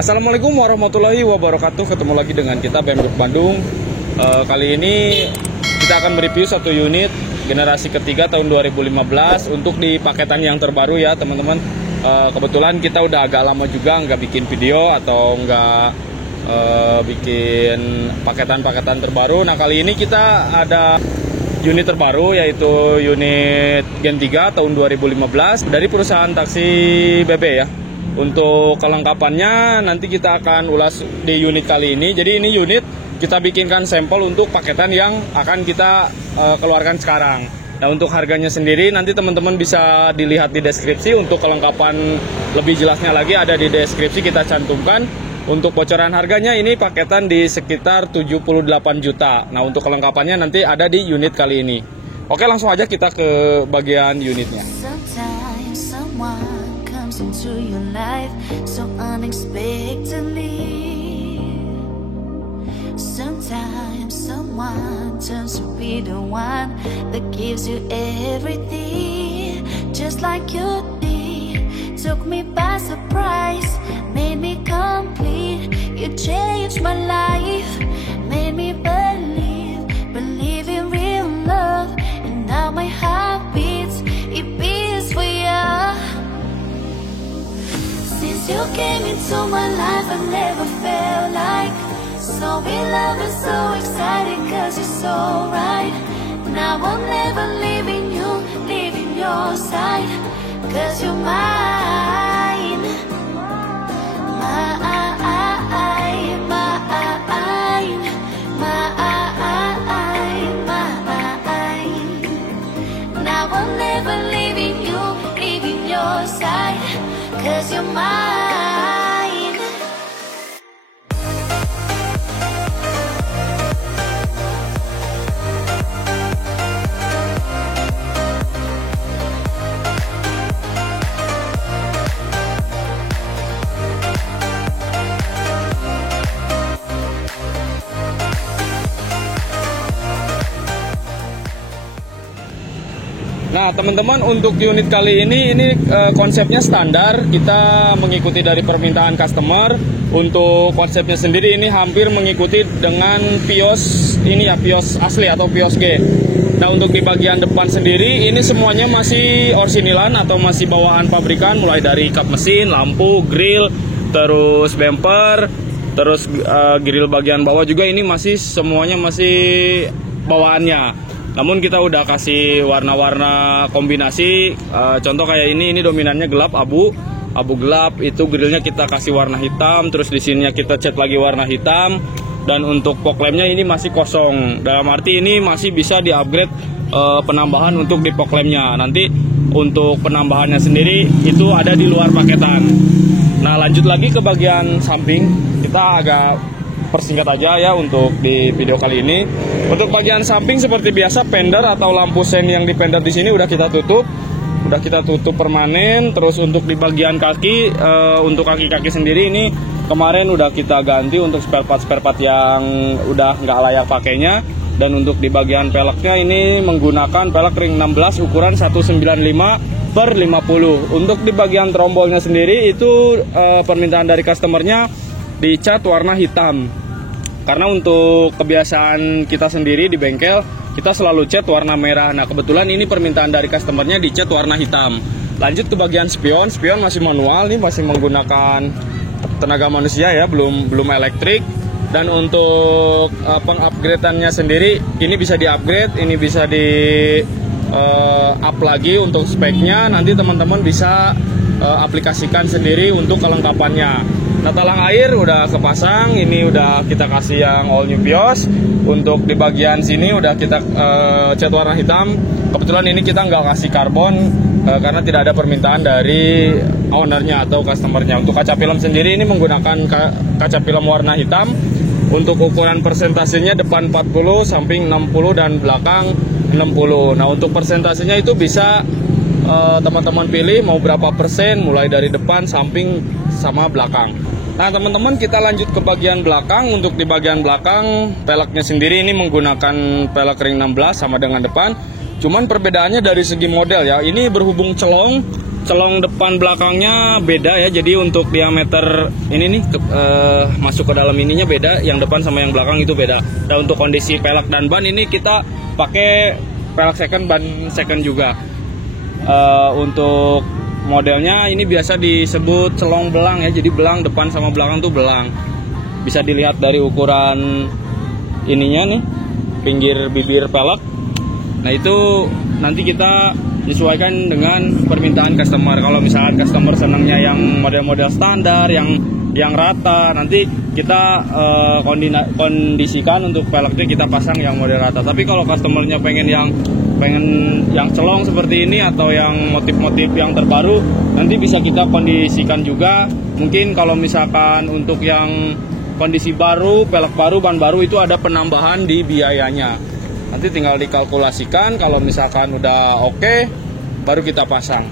Assalamualaikum warahmatullahi wabarakatuh. Ketemu lagi dengan kita BM Group Bandung. Kali ini kita akan mereview satu unit generasi ketiga tahun 2015 untuk di paketan yang terbaru ya teman-teman. Kebetulan kita udah agak lama juga nggak bikin video atau nggak bikin paketan-paketan terbaru. Nah kali ini kita ada unit terbaru yaitu unit Gen 3 tahun 2015 dari perusahaan taksi BB ya. Untuk kelengkapannya nanti kita akan ulas di unit kali ini. Jadi ini unit kita bikinkan sampel untuk paketan yang akan kita keluarkan sekarang. Nah untuk harganya sendiri nanti teman-teman bisa dilihat di deskripsi. Untuk kelengkapan lebih jelasnya lagi ada di deskripsi kita cantumkan. Untuk bocoran harganya ini paketan di sekitar 78 juta. Nah untuk kelengkapannya nanti ada di unit kali ini. Oke langsung aja kita ke bagian unitnya. Into your life so unexpectedly. Sometimes someone turns to be the one that gives you everything, just like you did. Took me by surprise, made me complete. You changed my life, made me believe in real love. And now my heart beats, it beats for you. Since you came into my life, I never felt like so in love and so excited, cause you're so right. Now I'm never leaving you, leaving your side, cause you're mine. Now I'm never leaving you, leaving your side, cause you're mine. Nah teman-teman untuk unit kali ini konsepnya standar, kita mengikuti dari permintaan customer. Untuk konsepnya sendiri ini hampir mengikuti dengan Vios ini ya, Vios asli atau Vios G. Nah untuk di bagian depan sendiri ini semuanya masih orsinilan atau masih bawaan pabrikan, mulai dari kap mesin, lampu, grill, terus bumper, terus grill bagian bawah juga ini masih semuanya masih bawaannya. Namun kita udah kasih warna-warna kombinasi, contoh kayak ini dominannya gelap abu gelap, itu grillnya kita kasih warna hitam, terus di sininya kita cat lagi warna hitam. Dan untuk fog lampnya ini masih kosong, dalam arti ini masih bisa di-upgrade penambahan untuk di fog lampnya. Nanti untuk penambahannya sendiri itu ada di luar paketan. Nah lanjut lagi ke bagian samping, kita agak persingkat aja ya untuk di video kali ini. Untuk bagian samping seperti biasa fender atau lampu sen yang di fender di sini udah kita tutup permanen. Terus untuk di bagian kaki, untuk kaki-kaki sendiri ini kemarin udah kita ganti untuk spare part yang udah nggak layak pakainya. Dan untuk di bagian peleknya ini menggunakan pelek ring 16 ukuran 195/50. Untuk di bagian trombolnya sendiri itu permintaan dari customernya dicat warna hitam. Karena untuk kebiasaan kita sendiri di bengkel, kita selalu cat warna merah. Nah kebetulan ini permintaan dari customernya dicat warna hitam. Lanjut ke bagian spion masih manual nih, masih menggunakan tenaga manusia ya, belum elektrik. Dan untuk pengupgradeannya sendiri ini bisa di-upgrade, ini bisa up lagi untuk speknya. Nanti teman-teman bisa aplikasikan sendiri untuk kelengkapannya. Nah talang air udah kepasang, ini udah kita kasih yang all new Vios. Untuk di bagian sini udah kita cat warna hitam. Kebetulan ini kita nggak kasih karbon karena tidak ada permintaan dari ownernya atau customernya. Untuk kaca film sendiri ini menggunakan kaca film warna hitam. Untuk ukuran persentasenya depan 40, samping 60 dan belakang 60. Nah untuk persentasenya itu bisa teman-teman pilih mau berapa persen, mulai dari depan, samping, sama belakang. Nah teman-teman kita lanjut ke bagian belakang. Untuk di bagian belakang peleknya sendiri ini menggunakan pelek ring 16 sama dengan depan. Cuman perbedaannya dari segi model ya. Ini berhubung celong celong depan belakangnya beda ya. Jadi untuk diameter ini nih masuk ke dalam ininya beda, yang depan sama yang belakang itu beda. Dan untuk kondisi pelek dan ban ini kita pakai pelek second, ban second juga. Untuk modelnya ini biasa disebut celong belang ya. Jadi belang depan sama belakang tuh belang. Bisa dilihat dari ukuran ininya nih, pinggir bibir pelek. Nah itu nanti kita sesuaikan dengan permintaan customer. Kalau misalkan customer senangnya yang model-model standar, yang rata, nanti kita kondisikan untuk peleknya kita pasang yang model rata. Tapi kalau customernya pengen yang celong seperti ini atau yang motif-motif yang terbaru, nanti bisa kita kondisikan juga. Mungkin kalau misalkan untuk yang kondisi baru, pelek baru, ban baru itu ada penambahan di biayanya. Nanti tinggal dikalkulasikan, kalau misalkan udah oke, baru kita pasang.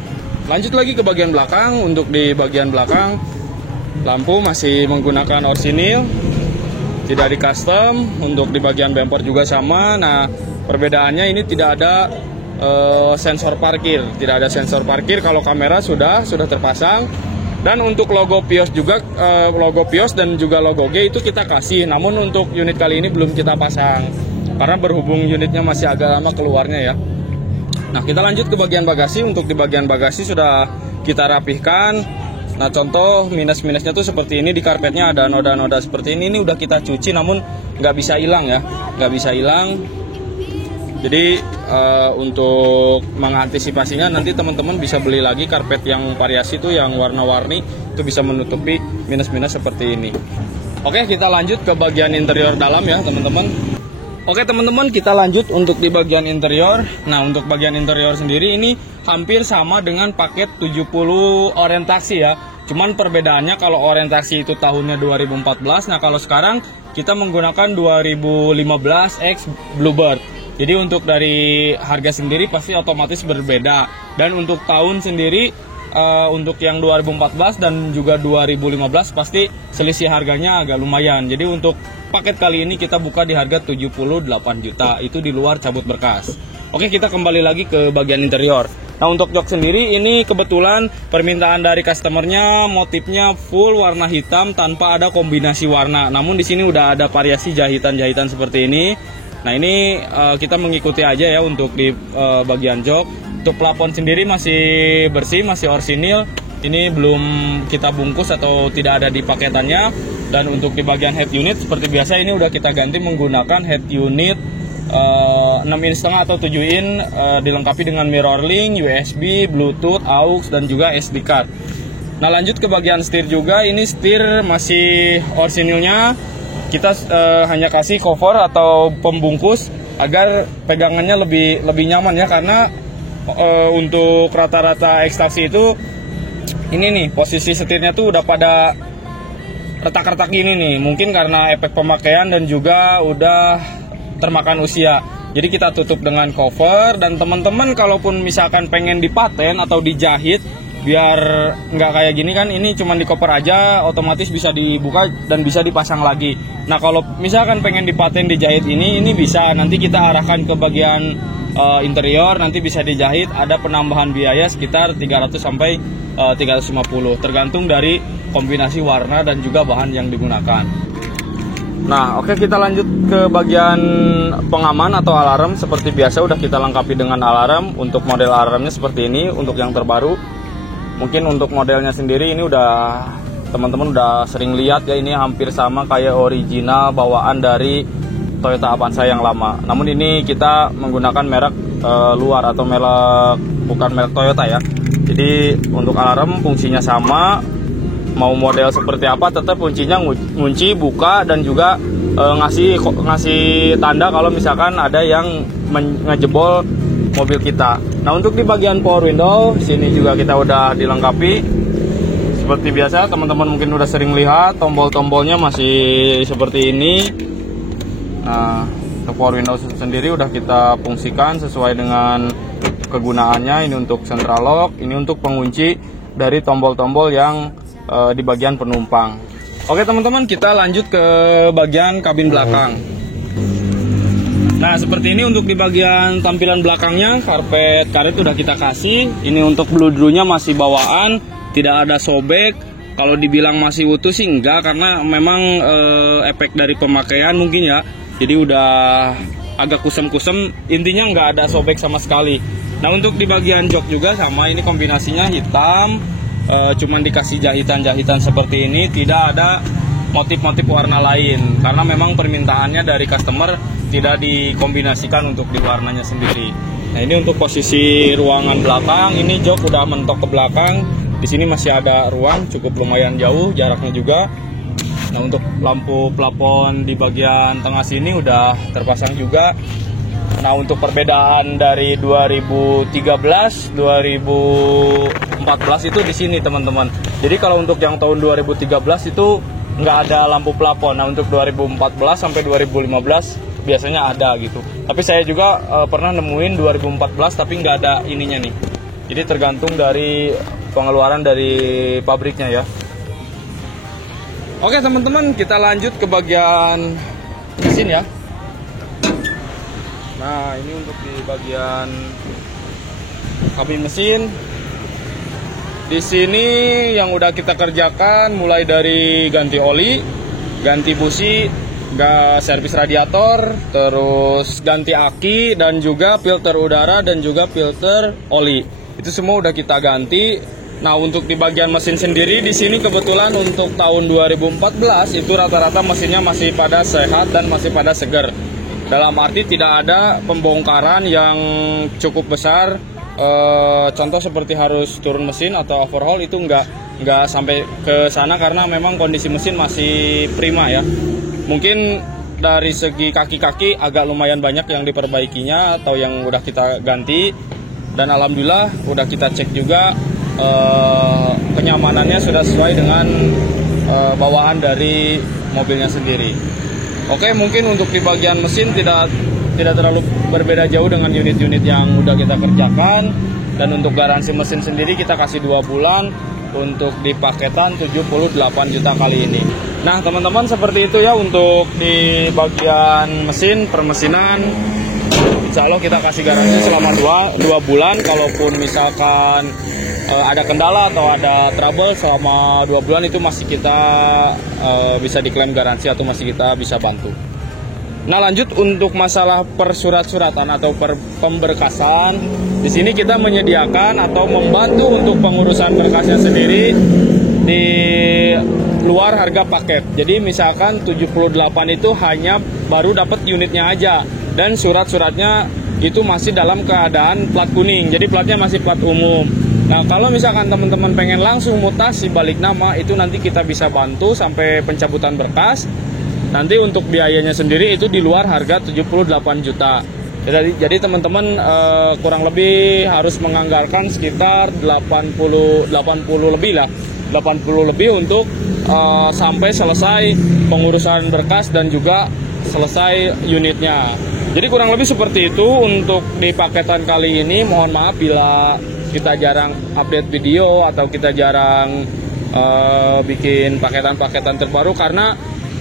Lanjut lagi ke bagian belakang. Untuk di bagian belakang, lampu masih menggunakan orsinil, tidak di custom. Untuk di bagian bumper juga sama. Nah, perbedaannya ini tidak ada sensor parkir. Tidak ada sensor parkir, kalau kamera sudah terpasang. Dan untuk logo Vios juga, logo Vios dan juga logo G itu kita kasih. Namun untuk unit kali ini belum kita pasang, karena berhubung unitnya masih agak lama keluarnya ya. Nah, kita lanjut ke bagian bagasi. Untuk di bagian bagasi sudah kita rapihkan. Nah, contoh minus-minusnya tuh seperti ini. Di karpetnya ada noda-noda seperti ini. Ini udah kita cuci, namun nggak bisa hilang ya, nggak bisa hilang. Jadi untuk mengantisipasinya, nanti teman-teman bisa beli lagi karpet yang variasi tuh, yang warna-warni, itu bisa menutupi minus-minus seperti ini. Oke, kita lanjut ke bagian interior dalam ya teman-teman. Oke teman-teman, kita lanjut untuk di bagian interior. Nah, untuk bagian interior sendiri ini hampir sama dengan paket 70 orientasi ya. Cuman perbedaannya kalau orientasi itu tahunnya 2014, nah kalau sekarang kita menggunakan 2015 X Bluebird. Jadi untuk dari harga sendiri pasti otomatis berbeda. Dan untuk tahun sendiri, untuk yang 2014 dan juga 2015 pasti selisih harganya agak lumayan. Jadi untuk paket kali ini kita buka di harga 78 juta, itu di luar cabut berkas. Oke, kita kembali lagi ke bagian interior. Nah, untuk jok sendiri ini kebetulan permintaan dari customernya motifnya full warna hitam tanpa ada kombinasi warna. Namun di sini udah ada variasi jahitan-jahitan seperti ini. Nah, ini kita mengikuti aja ya untuk di bagian jok. Untuk plafon sendiri masih bersih, masih orsinil. Ini belum kita bungkus atau tidak ada di paketannya. Dan untuk di bagian head unit seperti biasa ini udah kita ganti menggunakan head unit 6,5 atau 7 in, dilengkapi dengan mirror link, USB, Bluetooth, AUX dan juga SD card. Nah, lanjut ke bagian setir juga. Ini setir masih orsinilnya. Kita hanya kasih cover atau pembungkus agar pegangannya lebih nyaman ya, karena untuk rata-rata ekstasi itu ini nih posisi setirnya tuh udah pada retak-retak gini nih, mungkin karena efek pemakaian dan juga udah termakan usia. Jadi kita tutup dengan cover. Dan teman-teman kalaupun misalkan pengen dipaten atau dijahit biar nggak kayak gini kan, ini cuma di cover aja, otomatis bisa dibuka dan bisa dipasang lagi. Nah, kalau misalkan pengen dipaten dijahit ini bisa, nanti kita arahkan ke bagian interior, nanti bisa dijahit. Ada penambahan biaya sekitar 300 sampai 350 tergantung dari kombinasi warna dan juga bahan yang digunakan. Nah, oke, kita lanjut ke bagian pengaman atau alarm. Seperti biasa udah kita lengkapi dengan alarm. Untuk model alarmnya seperti ini untuk yang terbaru. Mungkin untuk modelnya sendiri ini udah teman-teman udah sering lihat ya, ini hampir sama kayak original bawaan dari Toyota Avanza yang lama. Namun ini kita menggunakan merek luar atau bukan merek Toyota ya. Jadi untuk alarm fungsinya sama. Mau model seperti apa tetap kuncinya ngunci, buka, dan juga ngasih tanda kalau misalkan ada yang ngejebol mobil kita. Nah, untuk di bagian power window sini juga kita udah dilengkapi seperti biasa. Teman-teman mungkin udah sering lihat tombol-tombolnya masih seperti ini. Nah, untuk power window sendiri udah kita fungsikan sesuai dengan kegunaannya. Ini untuk central lock, ini untuk pengunci dari tombol-tombol yang di bagian penumpang. Oke teman-teman, kita lanjut ke bagian kabin belakang. Nah, seperti ini untuk di bagian tampilan belakangnya, karpet karet udah kita kasih. Ini untuk bludrunya masih bawaan, tidak ada sobek. Kalau dibilang masih utuh sih enggak, karena memang efek dari pemakaian mungkin ya. Jadi udah agak kusem-kusem, intinya nggak ada sobek sama sekali. Nah, untuk di bagian jok juga sama, ini kombinasinya hitam, cuman dikasih jahitan-jahitan seperti ini, tidak ada motif-motif warna lain, karena memang permintaannya dari customer tidak dikombinasikan untuk di warnanya sendiri. Nah, ini untuk posisi ruangan belakang, ini jok udah mentok ke belakang. Di sini masih ada ruang, cukup lumayan jauh jaraknya juga. Nah, untuk lampu plafon di bagian tengah sini udah terpasang juga. Nah, untuk perbedaan dari 2013, 2014 itu di sini teman-teman. Jadi kalau untuk yang tahun 2013 itu nggak ada lampu plafon. Nah, untuk 2014 sampai 2015 biasanya ada gitu. Tapi saya juga pernah nemuin 2014 tapi nggak ada ininya nih. Jadi tergantung dari pengeluaran dari pabriknya ya. Oke teman-teman, kita lanjut ke bagian mesin ya. Nah, ini untuk di bagian kabin mesin. Di sini yang udah kita kerjakan mulai dari ganti oli, ganti busi, servis radiator, terus ganti aki dan juga filter udara dan juga filter oli. Itu semua udah kita ganti. Nah, untuk di bagian mesin sendiri di sini kebetulan untuk tahun 2014 itu rata-rata mesinnya masih pada sehat dan masih pada segar. Dalam arti tidak ada pembongkaran yang cukup besar. Contoh seperti harus turun mesin atau overhaul itu nggak sampai ke sana karena memang kondisi mesin masih prima ya. Mungkin dari segi kaki-kaki agak lumayan banyak yang diperbaikinya atau yang udah kita ganti, dan alhamdulillah udah kita cek juga kenyamanannya sudah sesuai dengan bawaan dari mobilnya sendiri. Oke, mungkin untuk di bagian mesin tidak terlalu berbeda jauh dengan unit-unit yang udah kita kerjakan. Dan untuk garansi mesin sendiri kita kasih 2 bulan untuk di paketan 78 juta kali ini. Nah teman-teman, seperti itu ya untuk di bagian mesin permesinan. Insya Allah kita kasih garansi selama 2 bulan. Kalaupun misalkan ada kendala atau ada trouble selama 2 bulan itu masih kita bisa diklaim garansi atau masih kita bisa bantu. Nah, lanjut untuk masalah persurat-suratan atau pemberkasan. Di sini kita menyediakan atau membantu untuk pengurusan berkasnya sendiri di luar harga paket. Jadi misalkan 78 itu hanya baru dapat unitnya aja dan surat-suratnya itu masih dalam keadaan plat kuning. Jadi platnya masih plat umum. Nah, kalau misalkan teman-teman pengen langsung mutasi balik nama, itu nanti kita bisa bantu sampai pencabutan berkas. Nanti untuk biayanya sendiri itu di luar harga 78 juta. Jadi teman-teman kurang lebih harus menganggarkan sekitar 80 lebih lah. 80 lebih untuk sampai selesai pengurusan berkas dan juga selesai unitnya. Jadi kurang lebih seperti itu untuk di paketan kali ini. Mohon maaf bila kita jarang update video atau kita jarang bikin paketan-paketan terbaru karena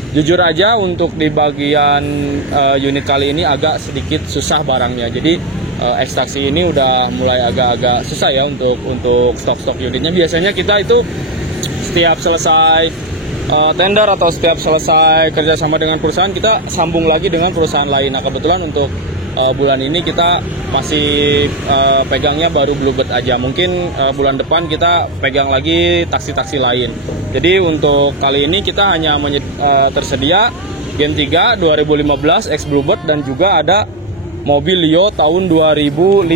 jujur aja untuk di bagian unit kali ini agak sedikit susah barangnya. Jadi ekstraksi ini udah mulai agak-agak susah ya untuk stok-stok unitnya. Biasanya kita itu setiap selesai tender atau setiap selesai kerjasama dengan perusahaan kita sambung lagi dengan perusahaan lain. Nah kebetulan untuk bulan ini kita masih pegangnya baru Bluebird aja. Mungkin bulan depan kita pegang lagi taksi-taksi lain. Jadi untuk kali ini kita hanya tersedia Gen 3 2015 X Bluebird dan juga ada mobil Lio tahun 2015.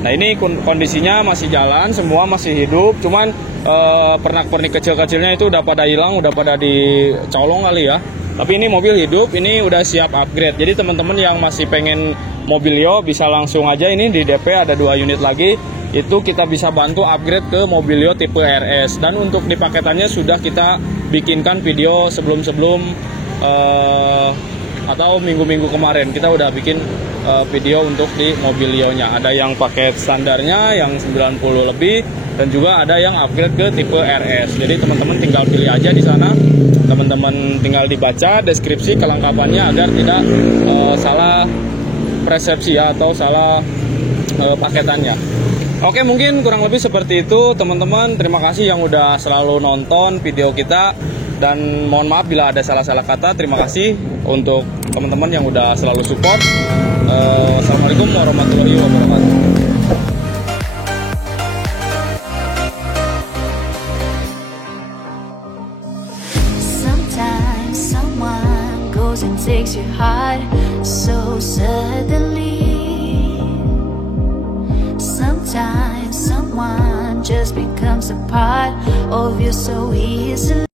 Nah ini kondisinya masih jalan, semua masih hidup. Cuman pernak-pernik kecil-kecilnya itu udah pada hilang, udah pada dicolong kali ya. Tapi ini mobil hidup, ini udah siap upgrade. Jadi teman-teman yang masih pengen mobil Lio bisa langsung aja, ini di DP ada 2 unit lagi. Itu kita bisa bantu upgrade ke mobil Lio tipe RS. Dan untuk di paketannya sudah kita bikinkan video sebelum-sebelum atau minggu-minggu kemarin kita udah bikin video untuk di Mobilio-nya. Ada yang paket standarnya yang 90 lebih dan juga ada yang upgrade ke tipe RS. Jadi teman-teman tinggal pilih aja di sana. Teman-teman tinggal dibaca deskripsi kelengkapannya agar tidak salah persepsi ya, atau salah paketannya. Oke, mungkin kurang lebih seperti itu teman-teman. Terima kasih yang udah selalu nonton video kita, dan mohon maaf bila ada salah-salah kata. Terima kasih untuk teman-teman yang udah selalu support. Assalamualaikum warahmatullahi wabarakatuh. Sometimes someone goes and takes your heart so suddenly. Sometimes someone just becomes a part of you so easily.